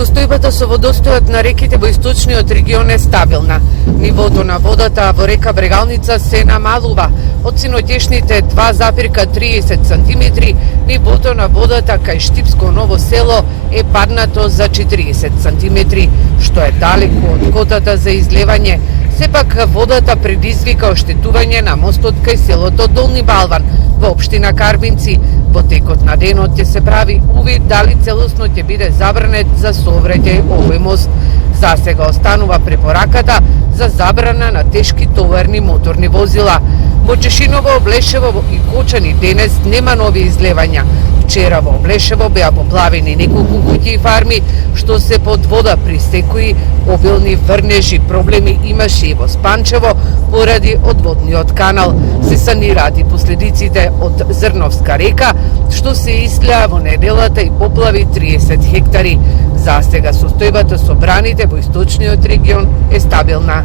Состојбата со водостојот на реките во источниот регион е стабилна. Нивото на водата во река Брегалница се намалува. Од синоќешните 2,30 см, нивото на водата кај Штипско Ново село е паднато за 40 см, што е далеку од котата за излевање. Сепак водата предизвика оштетување на мостот кај селото Долни Балван во општина Карбинци. Во текот на денот ќе се прави увид дали целосно ќе биде забранет за сообраќај овој мост. Засега останува препораката за забрана на тешки товарни моторни возила. Во Чешиново, Облешево и Кочани денес нема нови излевања. Вчера во Облешево беа поплавени неколку куќи и фарми, што се под вода при секои обилни врнежи. Проблеми имаше и во Спанчево поради одводниот канал. Се санираат и последиците од Зрновска река, што се ислеа во неделата и поплави 30 хектари. Засега состојбата со браните во источниот регион е стабилна.